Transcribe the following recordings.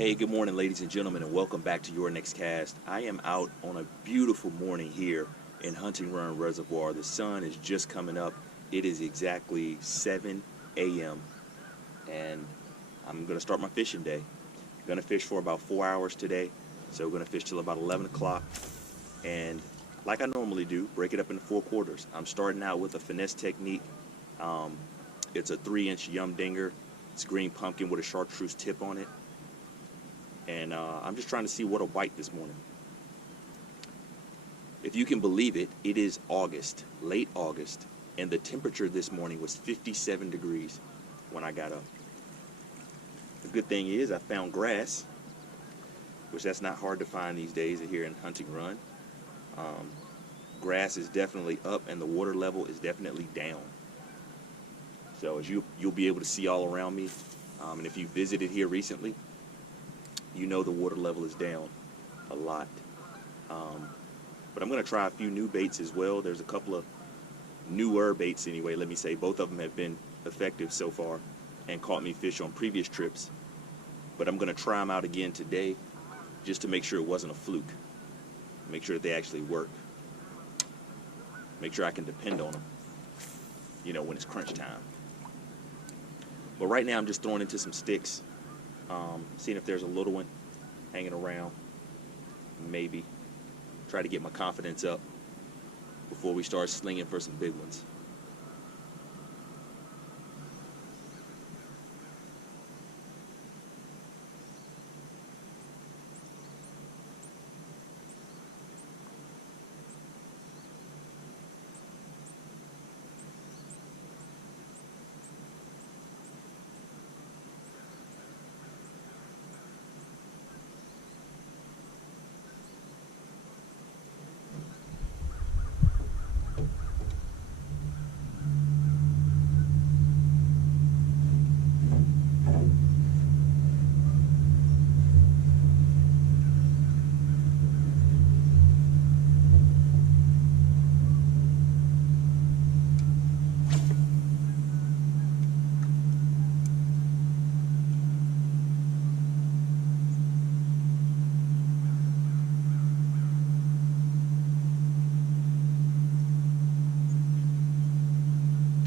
Hey, good morning, ladies and gentlemen, and welcome back to your next cast. I am out on a beautiful morning here in Hunting Run Reservoir. The sun is just coming up. It is exactly 7 a.m. and I'm going to start my fishing day. I'm going to fish for about 4 hours today, so we're going to fish till about 11 o'clock. And like I normally do, break it up into 4 quarters. I'm starting out with a finesse technique. It's a 3-inch yum dinger. It's green pumpkin with a chartreuse tip on it. And I'm just trying to see what'll bite this morning. If you can believe it, it is August, late August, and the temperature this morning was 57 degrees when I got up. The good thing is I found grass, which that's not hard to find these days here in Hunting Run. Grass is definitely up and the water level is definitely down. So as you'll be able to see all around me, and if you visited here recently, you know the water level is down a lot. But I'm going to try a few new baits as well. There's a couple of newer baits anyway, let me say. Both of them have been effective so far and caught me fish on previous trips. But I'm going to try them out again today just to make sure it wasn't a fluke. Make sure that they actually work. Make sure I can depend on them, you know, when it's crunch time. But right now I'm just throwing into some sticks. Seeing if there's a little one hanging around. Maybe. Try to get my confidence up before we start slinging for some big ones.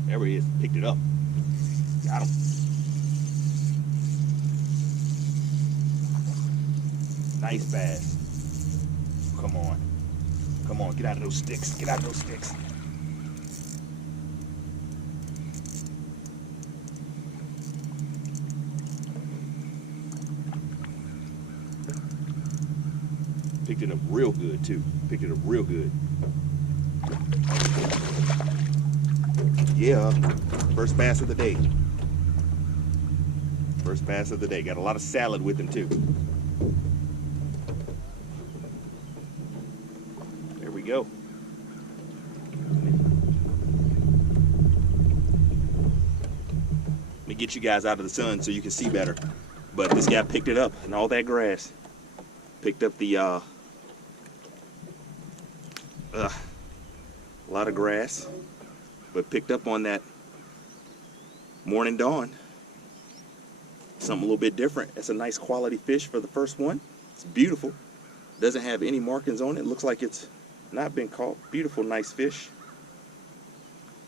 There he is. Picked it up. Got him. Nice bass. Come on. Come on. Get out of those sticks. Get out of those sticks. Picked it up real good, too. Picked it up real good. Yeah, first bass of the day. First bass of the day. Got a lot of salad with him too. There we go. Let me get you guys out of the sun so you can see better. But this guy picked it up and all that grass. Picked up the a lot of grass. But picked up on that morning dawn. Something a little bit different. That's a nice quality fish for the first one. It's beautiful. Doesn't have any markings on it. Looks like it's not been caught. Beautiful, nice fish.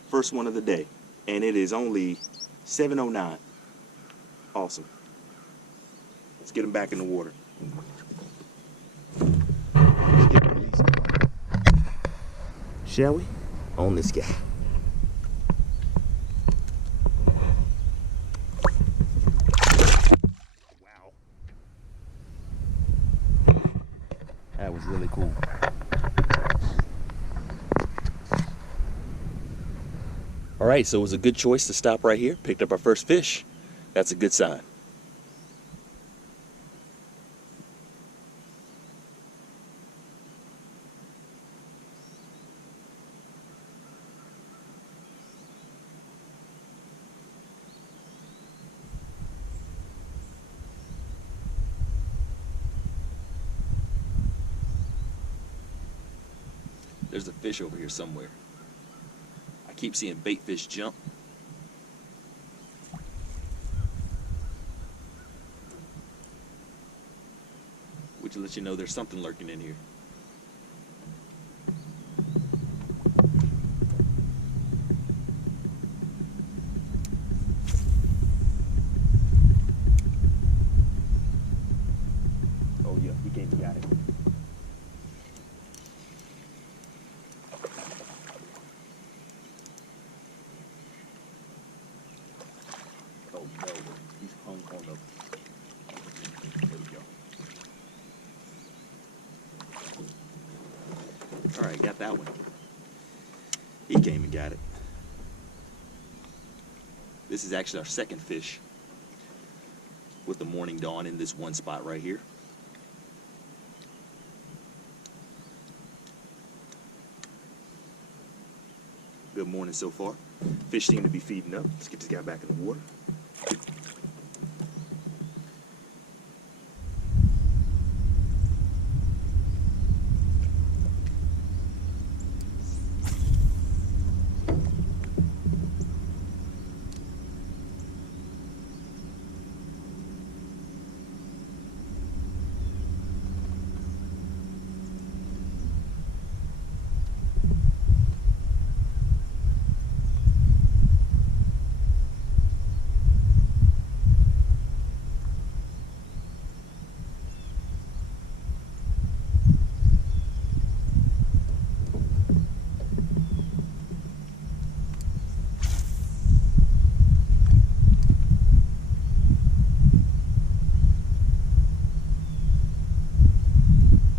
First one of the day. And it is only 7:09. Awesome. Let's get him back in the water. Let's get him released. Shall we? On this guy. That was really cool. All right, so it was a good choice to stop right here. Picked up our first fish. That's a good sign. There's a fish over here somewhere. I keep seeing bait fish jump. to let you know there's something lurking in here. Oh yeah, he came and got it. Oh no, he's hung on the... There we go. All right, got that one. He came and got it. This is actually our second fish with the morning dawn in this one spot right here. Good morning so far. Fish seem to be feeding up. Let's get this guy back in the water.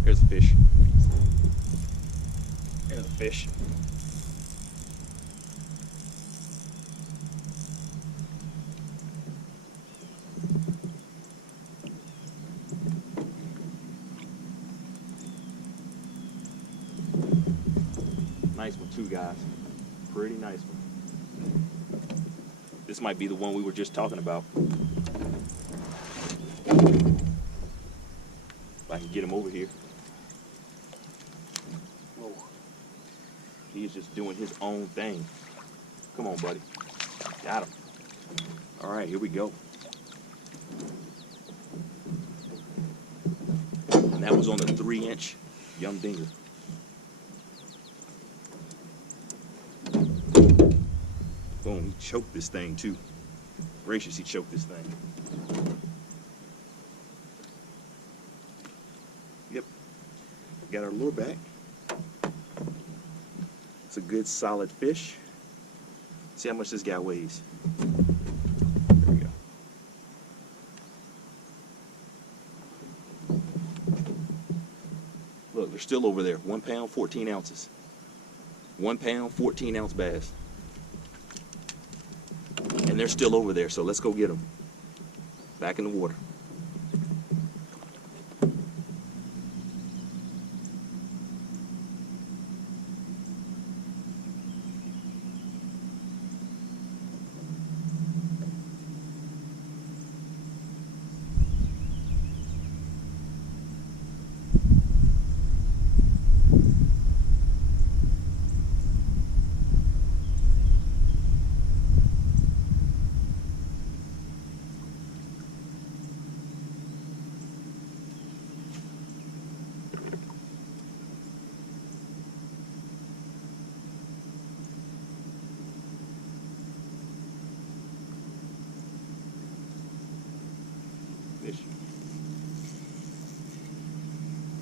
There's a fish. There's a fish. Nice one too, guys. Pretty nice one. This might be the one we were just talking about. If I can get him over here. Whoa. He's just doing his own thing. Come on, buddy. Got him. All right, here we go. And that was on the 3-inch young dinger. Boom, he choked this thing too. Gracious, he choked this thing. Yep, got our lure back. It's a good solid fish. See how much this guy weighs. There we go. Look, they're still over there. 1 pound, 14 ounces. 1 pound, 14 ounce bass. And they're still over there, so let's go get them. Back in the water. Fish.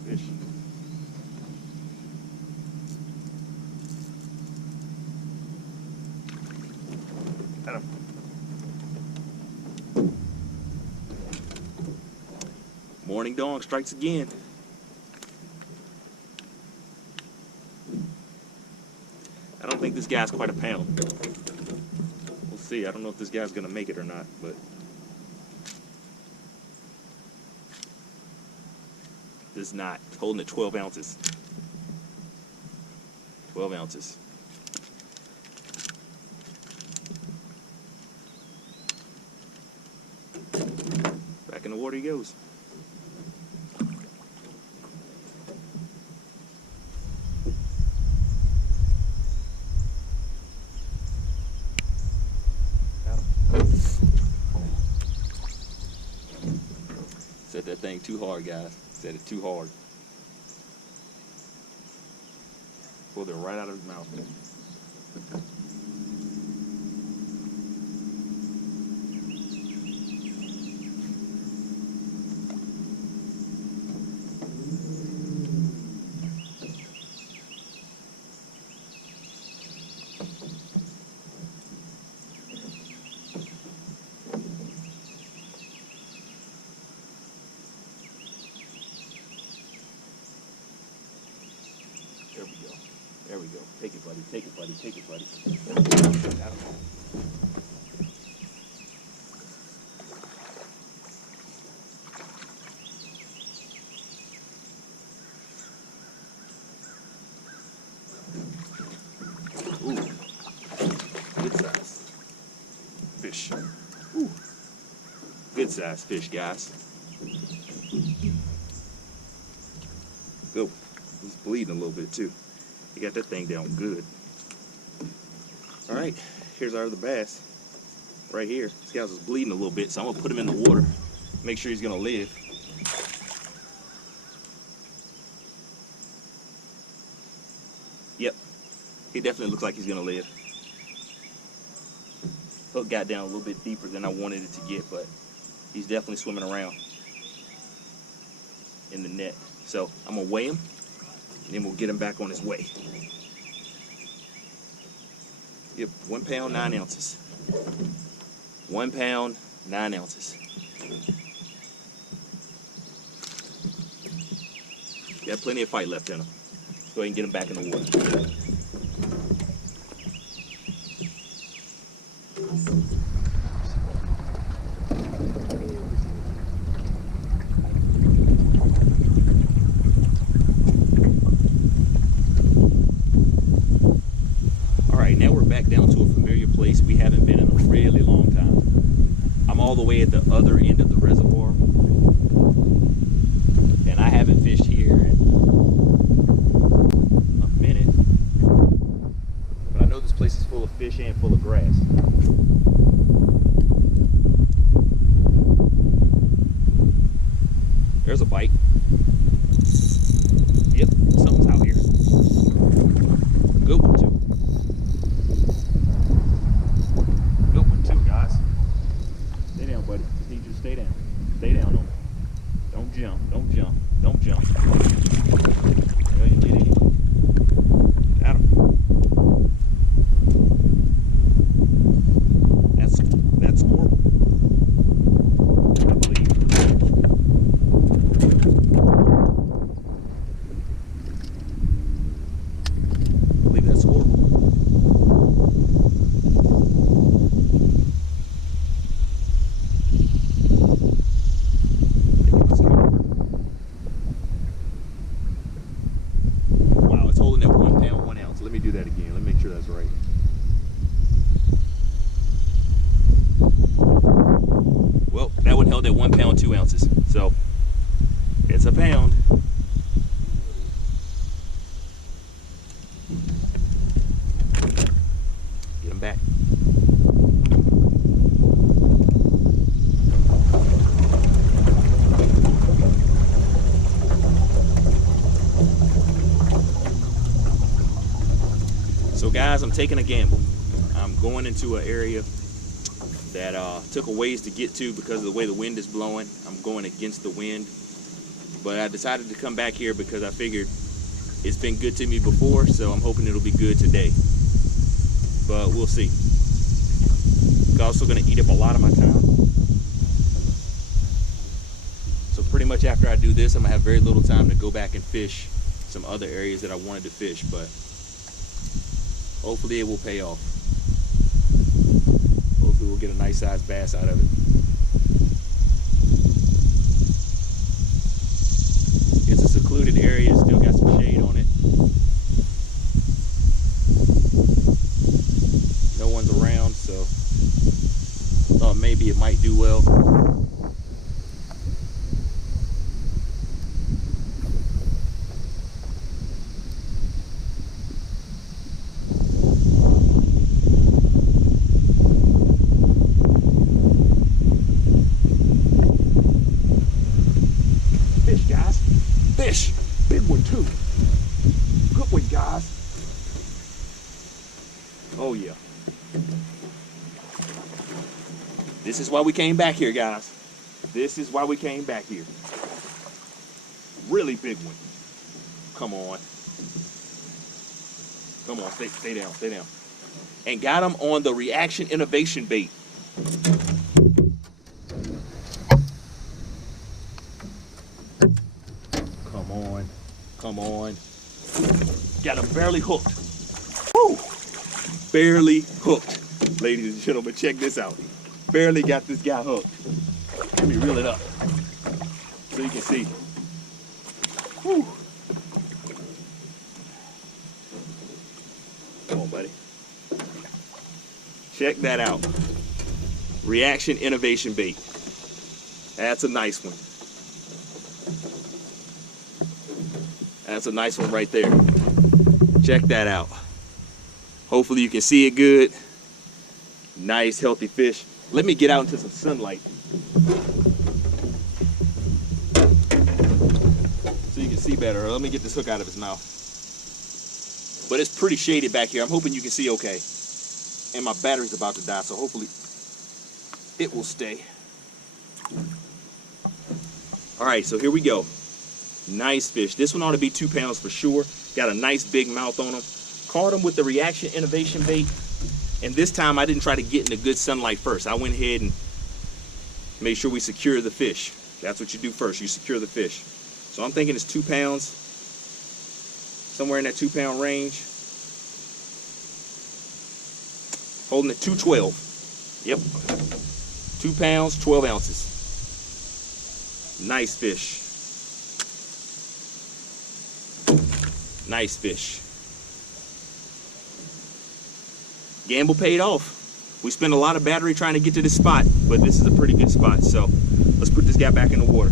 Fish. Got him. Morning dawn strikes again. I don't think this guy's quite a pound. We'll see. I don't know if this guy's gonna make it or not, but does not. It's holding at 12 ounces. 12 ounces. Back in the water he goes. Set that thing too hard, guys. Said it too hard. Pulled it right out of his mouth. There we go. There we go. Take it, buddy. Take it, buddy. Take it, buddy. Got him. Ooh. Good size fish. Ooh. Good size fish, guys. Good. He's bleeding a little bit too. He got that thing down good. All right, here's our other bass right here. This guy's just bleeding a little bit, so I'm gonna put him in the water, make sure he's gonna live. Yep, he definitely looks like he's gonna live. Hook got down a little bit deeper than I wanted it to get, but he's definitely swimming around in the net. So I'm gonna weigh him, and then we'll get him back on his way. Yep, 1 pound, 9 ounces. 1 pound, 9 ounces. Got plenty of fight left in him. Go ahead and get him back in the water. Now we're back down to a familiar place we haven't been in a really long time. I'm all the way at the other end of the reservoir, and I haven't fished here in a minute, but I know this place is full of fish and full of grass. There's a bite. Yep, something's out here. Good one too. Buddy, just need you to stay down. Stay down on me. Don't jump. Don't jump. Don't jump. Well, you did anyway. Got him. That's squirrel, I believe. I believe that's squirrel. Let me do that again. Let me make sure that's right. Well, that one held at 1 pound, 2 ounces. So it's a pound. Get him back. So guys, I'm taking a gamble. I'm going into an area that took a ways to get to because of the way the wind is blowing. I'm going against the wind, but I decided to come back here because I figured it's been good to me before, so I'm hoping it'll be good today. But we'll see. It's also going to eat up a lot of my time. So pretty much after I do this, I'm going to have very little time to go back and fish some other areas that I wanted to fish, but hopefully it will pay off. Hopefully we'll get a nice sized bass out of it. It's a secluded area, still got some shade on it. No one's around, so thought maybe it might do well. Fish, guys. This is why we came back here, guys. This is why we came back here. Really big one. Come on. Come on, stay down, stay down. And got him on the Reaction Innovation bait. Come on, come on. Got him barely hooked. Woo! Barely hooked. Ladies and gentlemen, check this out. Barely got this guy hooked. Let me reel it up so you can see. Woo! Come on, buddy. Check that out. Reaction Innovation bait. That's a nice one. That's a nice one right there. Check that out. Hopefully you can see it good. Nice, healthy fish. Let me get out into some sunlight so you can see better. Let me get this hook out of his mouth. But it's pretty shaded back here. I'm hoping you can see okay. And my battery's about to die, so hopefully it will stay. All right, so here we go. Nice fish. This one ought to be 2 pounds for sure. Got a nice big mouth on him. Caught him with the Reaction Innovation bait. And this time I didn't try to get in the good sunlight first. I went ahead and made sure we secure the fish. That's what you do first. You secure the fish. So I'm thinking it's 2 pounds. Somewhere in that 2 pound range. Holding it 212. Yep. 2 pounds, 12 ounces. Nice fish. Nice fish. Gamble paid off. We spent a lot of battery trying to get to this spot, but this is a pretty good spot. So let's put this guy back in the water.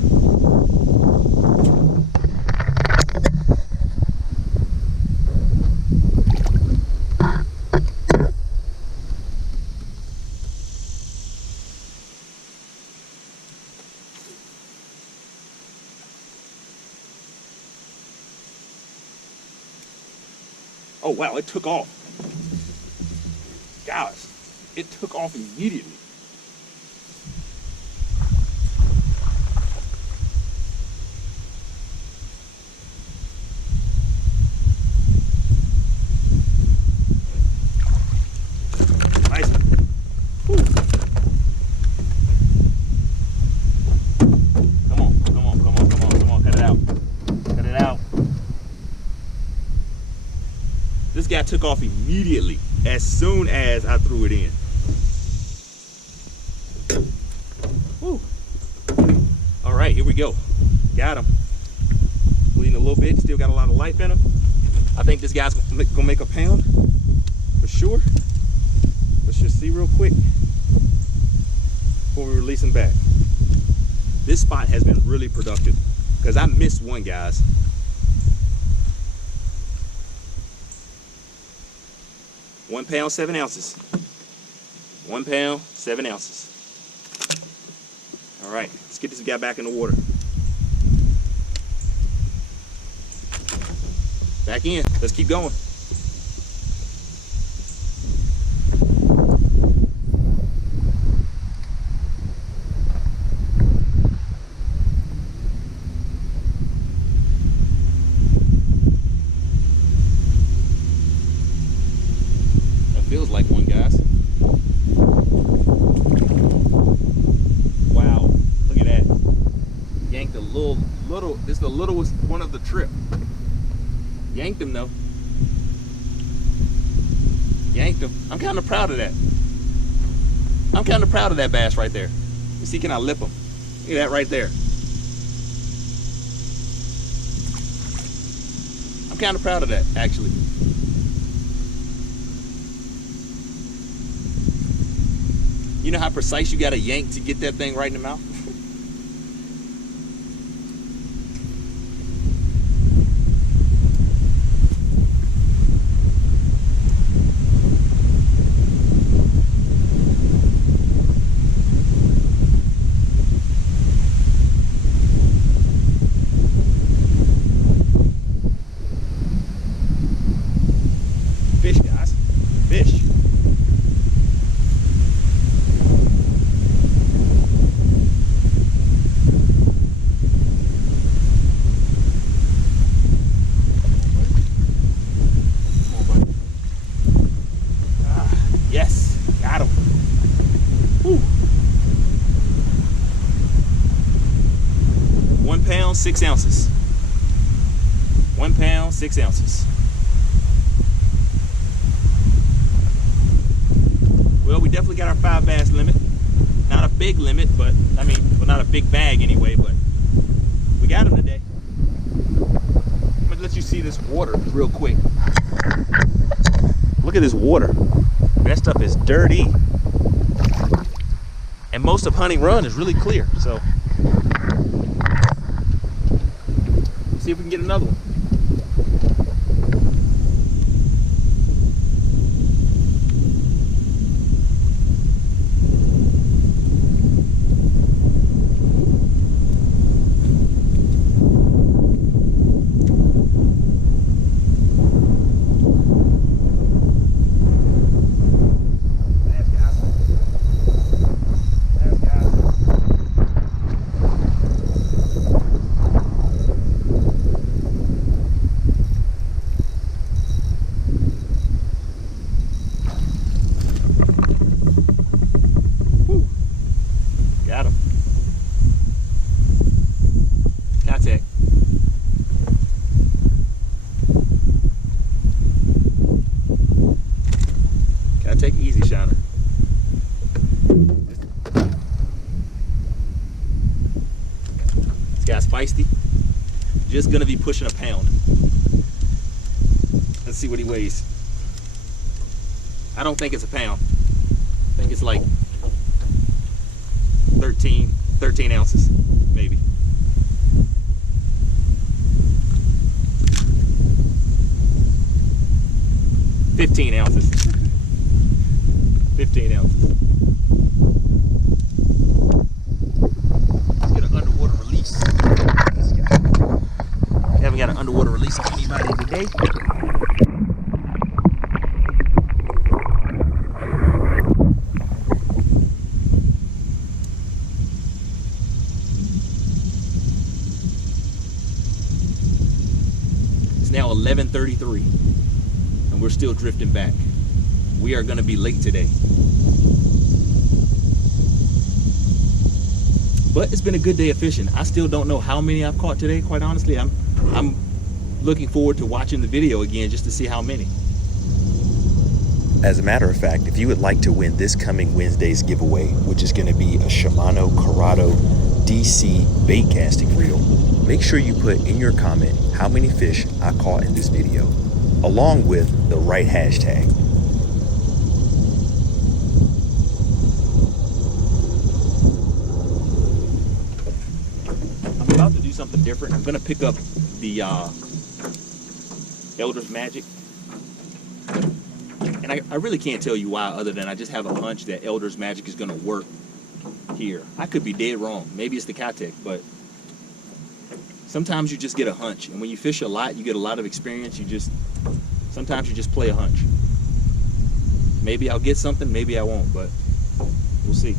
Oh wow, it took off. Guys, it took off immediately. Nice. Whew. Come on, come on, come on, come on, come on, cut it out. Cut it out. This guy took off immediately as soon as I threw it in. Woo. All right, here we go. Got him. Bleeding a little bit, still got a lot of life in him. I think this guy's gonna make a pound for sure. Let's just see real quick before we release him back. This spot has been really productive because I missed one, guys. 1 pound, 7 ounces. 1 pound, 7 ounces. All right, let's get this guy back in the water. Back in, let's keep going. Feels like one, guys. Wow, look at that. Yanked a little, this is the littlest one of the trip. Yanked him though. Yanked him. I'm kind of proud of that. I'm kind of proud of that bass right there. You see, can I lip him? Look at that right there. I'm kind of proud of that, actually. You know how precise you gotta yank to get that thing right in the mouth? Fish, guys, fish. 1 pound, 6 ounces. 1 pound, 6 ounces. Well, we definitely got our 5 bass limit. Not a big limit, but I mean, well, not a big bag anyway, but we got them today. I'm gonna let you see this water real quick. Look at this water. That stuff is dirty. And most of Hunting Run is really clear, so let's see if we can get another one. Take it easy, Shiner. This guy's feisty. Just gonna be pushing a pound. Let's see what he weighs. I don't think it's a pound. I think it's like 13 ounces, maybe. $15 ounces. 15 ounces. Let's get an underwater release. We haven't got an underwater release on anybody today. It's now 11:33 and we're still drifting back. We are going to be late today. But it's been a good day of fishing. I still don't know how many I've caught today, quite honestly. I'm looking forward to watching the video again just to see how many. As a matter of fact, if you would like to win this coming Wednesday's giveaway, which is going to be a Shimano Corrado DC bait casting reel, make sure you put in your comment how many fish I caught in this video, along with the right hashtag. About to do something different. I'm gonna pick up the Elder's Magic, and I really can't tell you why, other than I just have a hunch that Elder's Magic is gonna work here. I could be dead wrong. Maybe it's the Katek, but sometimes you just get a hunch, and when you fish a lot, you get a lot of experience. Sometimes you just play a hunch. Maybe I'll get something, maybe I won't, but we'll see.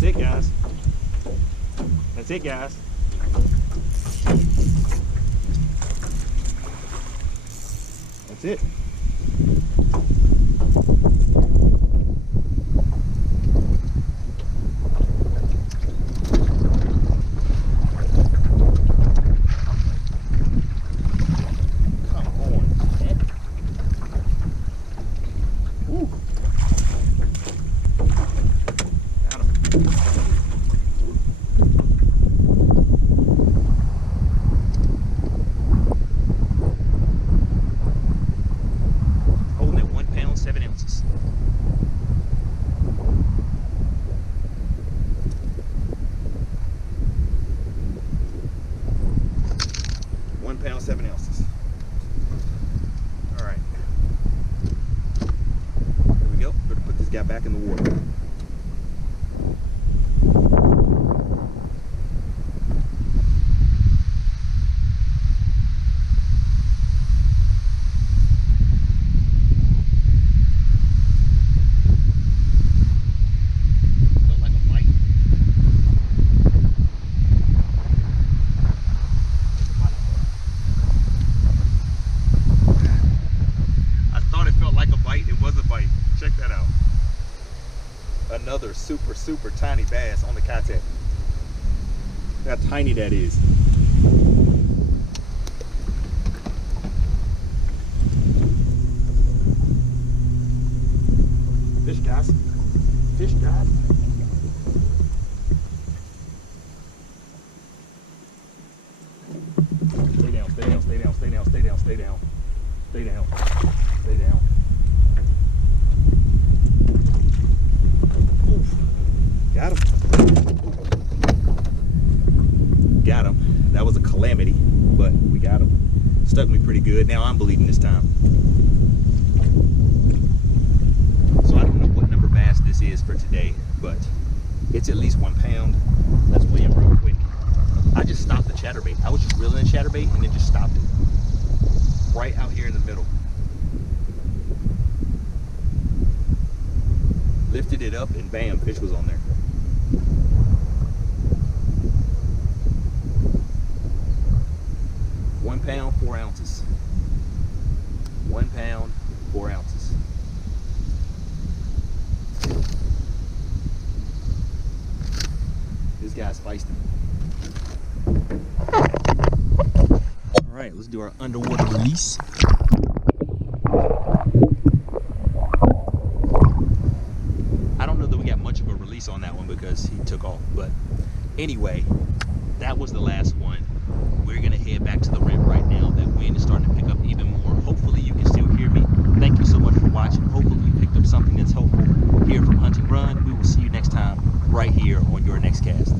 That's it, guys. That's it, guys. That's it. £1 7 ounces. All right. just got back in the water. Check that out. Another super tiny bass on the kayak. How tiny that is. Fish, guys. Fish, guys. Stay down, stay down, stay down, stay down, stay down, stay down. Stay down. Stay down. Got him. Got him. That was a calamity, but we got him. Stuck me pretty good. Now I'm bleeding this time. So I don't know what number bass this is for today, but it's at least 1 pound. Let's weigh him real quick. I just stopped the chatterbait. I was just reeling the chatterbait and then just stopped it. Right out here in the middle. Lifted it up and bam, fish was on there. £1, 4 ounces. 1 pound, 4 ounces. This guy's feisty. All right, let's do our underwater release. I don't know that we got much of a release on that one because he took off, but anyway, that was the last one. We're gonna head back to the ramp right now. That wind is starting to pick up even more. Hopefully you can still hear me. Thank you so much for watching. Hopefully you picked up something that's helpful here from Hunting Run. We will see you next time right here on your next cast.